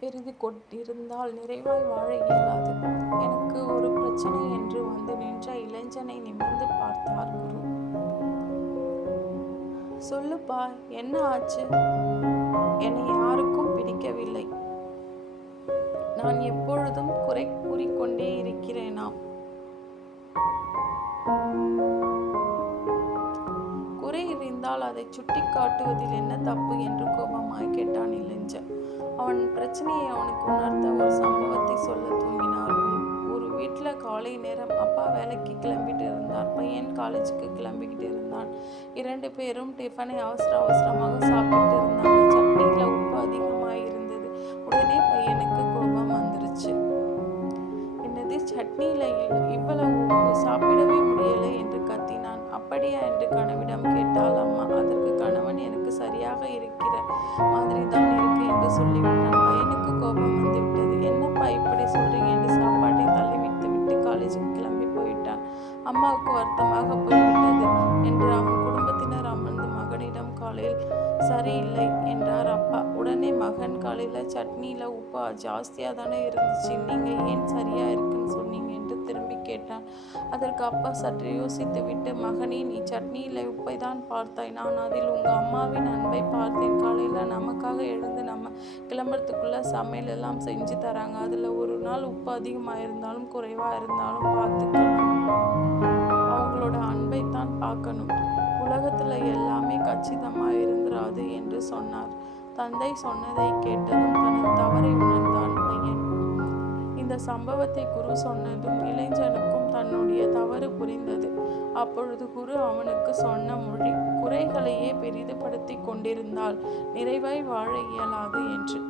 பெரிது கொண்டிருந்தால் நிறைவாய் வாழ இயலாது. எனக்கு ஒரு பிரச்சனை என்று வந்து நின்ற இளைஞனை நிமிர்ந்து பார்த்தார் குரு. சொல்லுப்பா என்ன ஆச்சு? என்னை யாருக்கும் பிடிக்கவில்லை. நான் எப்பொழுதும் குறை கூறிக்கொண்டே இருக்கிறேனாம். இருந்தால் அதை சுட்டி காட்டுவதில் என்ன தப்பு என்று கோபமாய் கேட்டான் இளைஞன் அவன் பிரச்சனையை அவனுக்கு உணர்த்த ஒரு சம்பவத்தை சொல்ல தூங்கினார் ஒரு வீட்டில் காலை நேரம் அப்பா வேலைக்கு கிளம்பிட்டு இருந்தார் பையன் காலேஜுக்கு கிளம்பிக்கிட்டு இருந்தான். இரண்டு பேரும் டிஃபனை அவசர அவசரமாக சாப்பிட்டு இருந்தாங்க. சட்னியில் உப்பு அதிகமாக இருந்தது. உடனே பையனுக்கு கோபம் வந்துருச்சு. என்னது? சட்னியில் இவ்வளவு உப்பு சாப்பிடவே முடியலை என்று கத்தினான். அப்படியா? என்று கணவிடம் கேட்டாள் சரியாக இருக்கிற மாதிரி தான் இருக்கு என்று சொல்லிவிட்டான். பையனுக்கு கோபம் வந்து விட்டது என்னப்பா இப்படி சொல்றீங்க? என்று சாப்பாட்டை தள்ளிவிட்டு விட்டு காலேஜுக்கு கிளம்பி போயிட்டான். அம்மாவுக்கு வருத்தமாக போய்விட்டது என்று அவன் குடும்பத்தினர் அமர்ந்து மகனிடம் காலையில் சரியில்லை என்றார் அப்பா. உடனே மகன் காலையில் சட்னியில் உப்பு ஜாஸ்தியாக தானே இருந்துச்சு. நீங்கள் ஏன் சரியாக இருக்குன்னு சொன்னீங்க? கேட்டான். அதற்கு அப்பா சற்று யோசித்து விட்டு மகனே நீ சட்னியில் உப்பை தான் பார்த்தாய். நான் அதில் உங்கள் அம்மாவின் அன்பை பார்த்தேன். காலையில் நமக்காக எழுந்து நம்ம கிளம்புறதுக்குள்ளே சமையல் எல்லாம் செஞ்சு தராங்க. அதில் ஒரு நாள் உப்பு அதிகமாக இருந்தாலும் குறைவாக இருந்தாலும் பார்த்துக்கணும் அவங்களோட அன்பை தான் பார்க்கணும். உலகத்தில் எல்லாமே கச்சிதமாக இருந்துராது என்று சொன்னார். தந்தை சொன்னதை கேட்டதும் தனது தவறை உணர்ந்தார். சம்பவத்தை குரு சொன்னதும் இளைஞனுக்கும் தன்னுடைய தவறு புரிந்தது. அப்பொழுது குரு அவனுக்கு சொன்ன மொழி குறைகளையே பெரிதுபடுத்தி கொண்டிருந்தால் நிறைவாய் வாழ இயலாது என்று